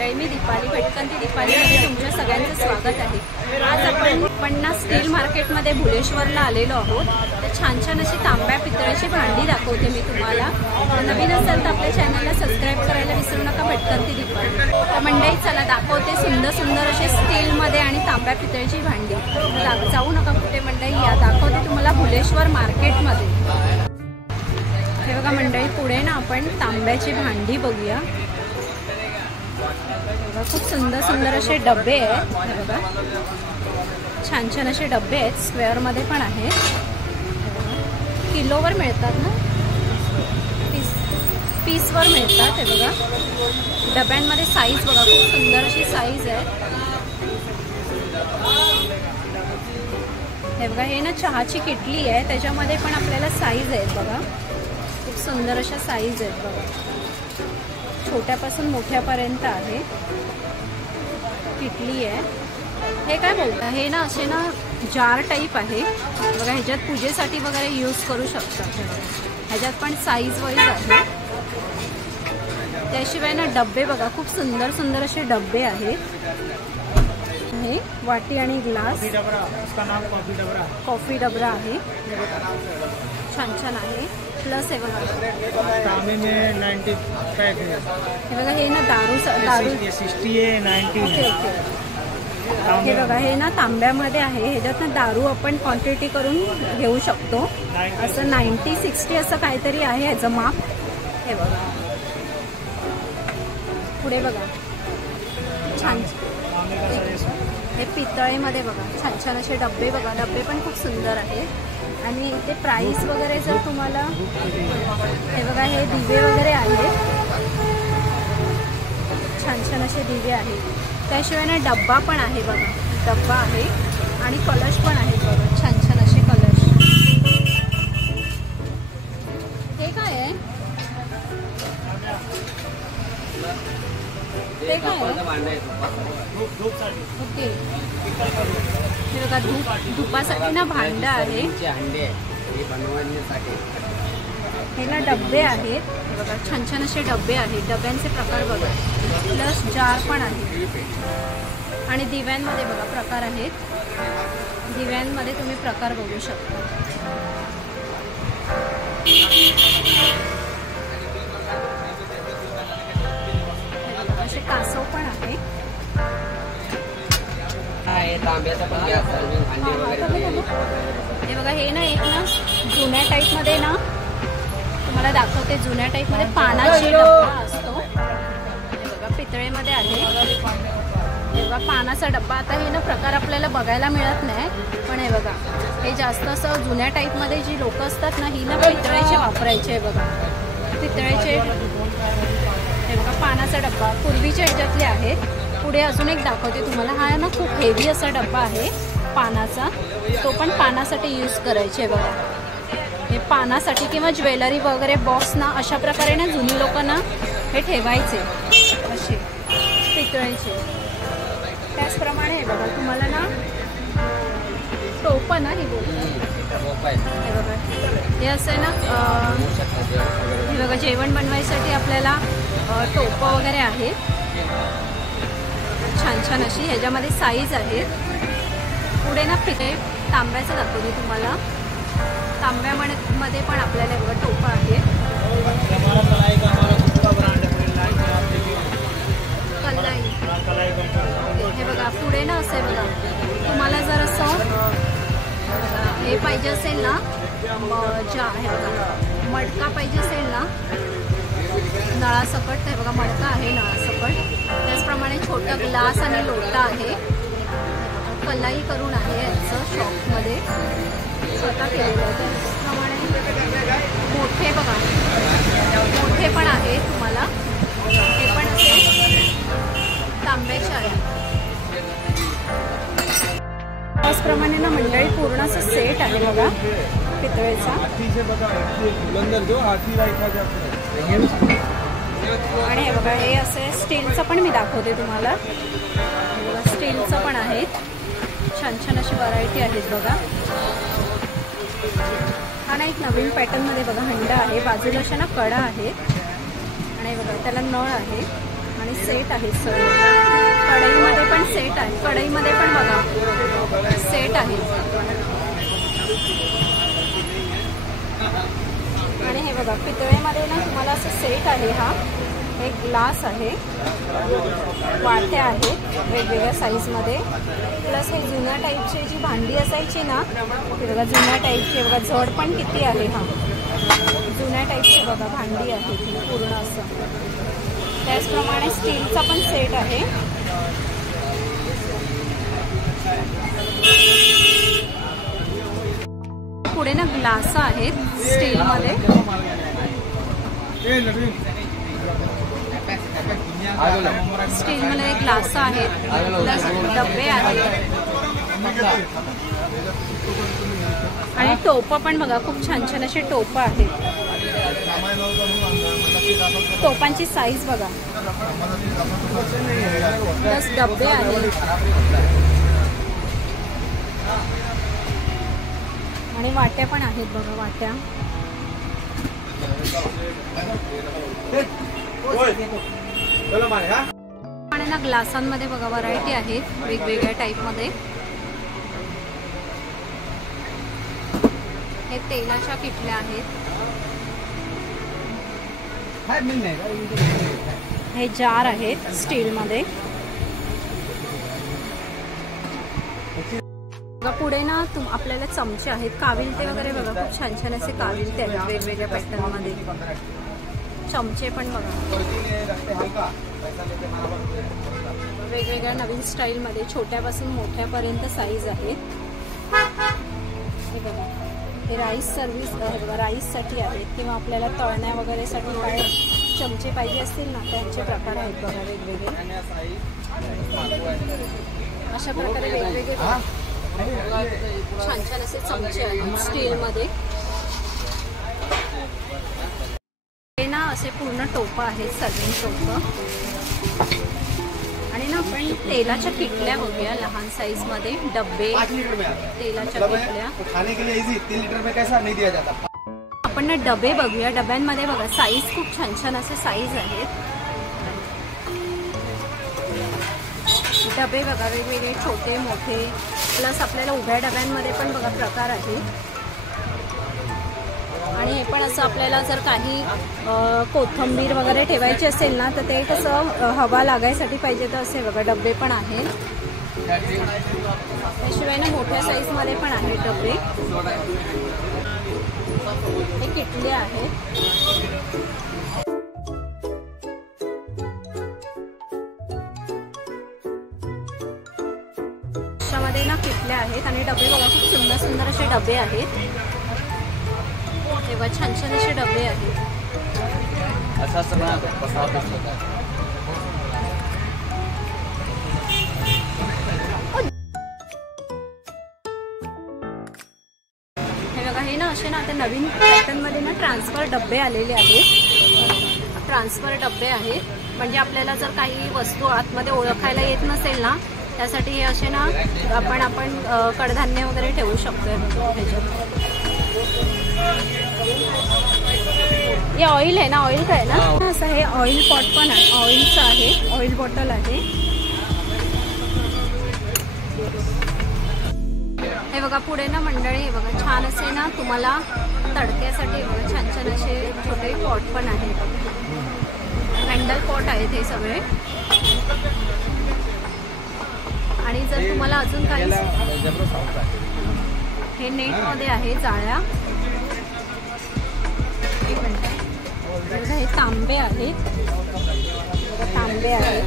मंडळी, मी दीपाली भटकंती दीपालीमध्ये तुमच्या सगळ्यांचं स्वागत आहे। आज आपण पन्ना स्टील मार्केटमध्ये भुलेश्वरला आलेलो आहोत। तर छान छान अशी तांब्या पितळेची भांडी दाखवते मी तुम्हाला। नवीन असेल तर आपल्या चॅनलला सबस्क्राईब करायला विसरू नका, भटकंती दीपाली। तर मंडळी चला दाखवते सुंदर सुंदर असे स्टीलमध्ये आणि तांब्या पितळेची भांडी। जाऊ नका कुठे मंडळी, या दाखवते तुम्हाला भुलेश्वर मार्केटमध्ये। हे बघा मंडळी, पुढे ना आपण तांब्याची भांडी बघूया। बघा खूप सुंदर सुंदर असे डब्बे आहेत। हे बघा छान छान असे डब्बे आहेत, स्क्वेअर मध्ये पण आहे। किलोवर मिळतात ना, पीसवर मिळतात। हे बघा डब्यांमध्ये साईज बघा, खूप सुंदर अशी साईज आहे। हे बघा हे ना चहाची किटली आहे, त्याच्यामध्ये पण आपल्याला साईज आहेत बघा, खूप सुंदर अशा साईज आहेत बघा, छोट्यापासून मोठ्यापर्यंत आहे। किटली आहे। हे काय बोलता, हे ना असे ना जार टाईप आहे बघा, ह्याच्यात पूजेसाठी वगैरे यूज करू शकतात। ह्याच्यात पण साईज वाईज आहे। त्याशिवाय ना डब्बे बघा, खूप सुंदर सुंदर असे डब्बे आहेत। हे वाटी आणि ग्लास, कॉफी डबरा आहे, छान छान आहे। प्लस हे बघा हे बघा, हे ना दारू 60 आहे 90। हे बघा हे ना तांब्यामध्ये आहे, ह्याच्यात ना दारू आपण क्वांटिटी करून घेऊ शकतो। असं 90-60 असं काहीतरी आहे ह्याचं माप। हे बघा पुढे बघा छान, हे पितळेमध्ये बघा छान छान असे डब्बे बघा, डब्बे पण खूप सुंदर आहे। आणि इथे प्राइस वगैरे जर तुम्हाला, हे बघा हे दिवे वगैरे आहे, छान छान असे दिवे आहेत। त्याशिवाय ना डब्बा पण आहे बघा, डब्बा आहे आणि कलश पण आहेत बघा, छान छान असे कलश। हे काय आहे, ते काय आहे? ओके, हे बघा धुपासाठी ना भांड आहे। हे ना डब्बे आहेत, हे बघा छान छान असे डब्बे आहेत। डब्यांचे प्रकार बघा, प्लस जार पण आहे। आणि दिव्यांमध्ये बघा प्रकार आहेत, दिव्यांमध्ये तुम्ही प्रकार बघू शकता। असे कासव पण आहे। हे बघा हे ना एक ना जुन्या टाईप मध्ये ना तुम्हाला दाखवते, जुन्या टाईप मध्ये पानाची डब्बा असतो। हे बघा पितळेमध्ये आहे। हे बघा पानाचा डब्बा, आता हे ना प्रकार आपल्याला बघायला मिळत नाही, पण हे बघा हे जास्त असं जुन्या टाईप मध्ये जी लोक असतात ना, ही ना पितळेचे वापरायचे। बघा पितळेचे, हे बघा पानाचा डब्बा पूर्वीच्या ह्याच्यातले आहेत। पुढे अजून एक दाखवते तुम्हाला, हा ना खूप हेवी असा डब्बा आहे पानाचा, तो पण पानासाठी यूज करायचे बघा। हे पानासाठी किंवा ज्वेलरी वगैरे बॉक्स ना अशा प्रकारे ना जुनी लोकांना हे ठेवायचे असे पितळेचे। त्याचप्रमाणे हे बघा तुम्हाला ना टोपं ना, हे बघा हे असं ना, हे बघा जेवण बनवायसाठी आपल्याला टोपं वगैरे आहेत, छान छान अशी। ह्याच्यामध्ये साईज आहेत। पुढे ना पितळे तांब्याचं दाखवते तुम्हाला, तांब्यामध्ये पण आपल्याला बघा टोपं आहे। हे बघा पुढे ना असं बघा, तुम्हाला जर असं हे पाहिजे असेल ना, हे बघा मडका पाहिजे असेल ना नळासकट, हे बघा मडका आहे नळासकट। त्याचप्रमाणे छोटा ग्लास आणि लोटा आहे, कलाई करून आहे यांचं शॉपमध्ये स्वतः केलेलं आहे। त्याचप्रमाणे मोठे बघा, मोठे पण आहे तुम्हाला, हे पण असे तांब्याचे आहे। त्याचप्रमाणे ना मंडळी पूर्ण असं सेट आहे बघा पितळेचा। आणि हे बघा हे असे स्टीलचं पण मी दाखवते तुम्हाला, स्टीलचं पण आहे, छान छान अशी व्हरायटी आहेत बघा। हा ना एक नवीन पॅटर्नमध्ये बघा हंडा आहे, बाजूला अशा ना कडा आहेत आणि बघा त्याला नळ आहे। आणि सेट आहे सगळे. कढईमध्ये पण सेट आहे, कढईमध्ये पण बघा सेट आहे. आणि हे बघा पितळेमध्ये ना तुम्हाला असं सेट आहे. हा एक ग्लास आहे, वाट्या आहेत वेगवेगळ्या साईजमध्ये. प्लस हे जुन्या टाईपची जी भांडी असायची ना, हे बघा जुन्या टाईपची. बघा जड पण किती आहे. हा जुन्या टाईपची बघा भांडी आहे ती पूर्ण असं. त्याचप्रमाणे स्टीलचा पण सेट आहे. पुढे ना ग्लास आहेत स्टीलमध्ये. स्टीलमध्ये ग्लास आहेत, प्लस डबे आहेत. आणि टोपं पण बघा खूप छान छान असे टोपं आहेत. टोपांची साईज बघा. प्लस डबे आहेत आणि वाट्या पण आहेत बघा. वाट्या आणि ना ग्लासांमध्ये बघा व्हरायटी आहेत वेगवेगळ्या टाईपमध्ये. हे तेलाच्या किटल्या आहेत. हे जार आहेत स्टीलमध्ये. पुढे ना आपल्याला चमचे आहेत, काविलते वगैरे बघा. खूप छान छान असे काविलते आहेत वेगवेगळ्या पॅटर्नमध्ये. चमचे पण बघा वेगवेगळ्या नवीन स्टाईलमध्ये, छोट्यापासून मोठ्यापर्यंत साईज आहेत. हे बघा हे राईस सर्विस बघा, राईससाठी आहेत किंवा आपल्याला तळण्या वगैरेसाठी काय चमचे पाहिजे असतील ना त्यांचे प्रकार आहेत बघा वेगवेगळे. अशा प्रकारे वेगवेगळे छान छान असे चमचे आहेत स्टीलमध्ये. हे ना असे पूर्ण टोपं आहेत, सर्विंग टोपं. आणि ना आपण तेलाच्या किटल्या बघूया लहान साईज मध्ये. डब्बे तेलाच्या किटल्या. आपण ना डबे बघूया. डब्यांमध्ये बघा साईज खूप छान छान असे साईज आहेत. डबे बघा वेगवेगळे छोटे मोठे. प्लस आपल्याला उभ्या डब्यांमध्ये पण बघा प्रकार आहे. आणि हे पण असं आपल्याला जर काही कोथिंबीर वगैरे ठेवायची असेल ना तर ते कसं हवा लागायसाठी पाहिजे तर असे बघा डबे पण आहेत. त्याशिवाय ना मोठ्या साईजमध्ये पण आहेत डबे. हे किटले आहेत. मध्ये ना किटल्या आहेत आणि डबे बघा खूप सुंदर सुंदर असे डबे आहेत. तेव्हा छान छान असे डबे आहेत. हे बघा हे ना असे ना आता नवीन पॅटर्न मध्ये ना ट्रान्सफर डबे आलेले आहेत. ट्रान्सफर डबे आहेत म्हणजे आपल्याला जर काही वस्तू आतमध्ये ओळखायला येत नसेल ना त्यासाठी हे असे ना आपण कडधान्य वगैरे ठेवू शकतो ह्याच्यात. हे ऑइल आहे ना, ऑइल काय ना असं हे ऑइल पॉट पण आहे, ऑइलचं आहे, ऑइल बॉटल आहे. हे बघा पुढे ना मंडळी हे बघा छान असे ना तुम्हाला तडक्यासाठी बघा छान छान असे छोटे पॉट पण आहेत. हँडल पॉट आहेत हे सगळे. आणि जर तुम्हाला अजून काही हे नेटमध्ये आहे जाळ्या. हे तांबे आहेत, तांबे आहेत.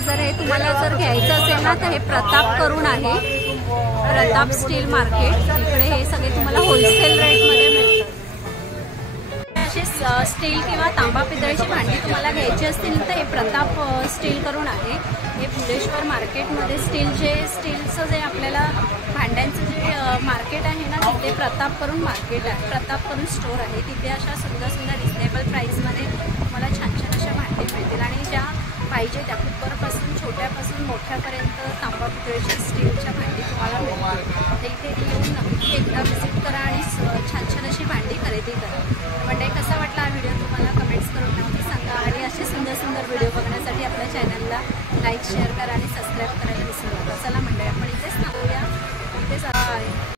जर हे तुम्हाला जर घ्यायचं असेल ना तर हे प्रताप करून आहे. Pratap steel market. इकडे हे सगळे तुम्हाला होलसेल रेटमध्ये मिळतात. अशी स्टील किंवा तांबा पितळेची भांडी तुम्हाला घ्यायची असतील तर हे प्रताप स्टील करून आहे. हे फुलेश्वर मार्केटमध्ये स्टीलचं जे आपल्याला भांड्यांचं जे मार्केट आहे ना, तिथे प्रताप करून मार्केट आहे, प्रताप करून स्टोर आहे. तिथे अशा सुंदर सुंदर रिजनेबल प्राईसमध्ये तुम्हाला छान छान अशा भांडी मिळतील. आणि ज्या पाहिजे त्या कुकरपासून छोट्यापासून मोठ्यापर्यंत तांबा पितळेच्या स्टीलच्या भांडी तुम्हाला मिळतील. इथे येऊन नक्की एकदा व्हिजिट करा आणि छान छान अशी भांडी खरेदी करा. म्हणजे कसा वाटला हा व्हिडिओ तुम्हाला कमेंट्स करून नक्की सांगा. आणि असे सुंदर सुंदर व्हिडिओ बघण्यासाठी आपल्या चॅनलला लाईक शेअर करा आणि सबस्क्राईब करायला विसरू नका. चला मंडळी, आपण इथेच थांबूया. इथेच आहे.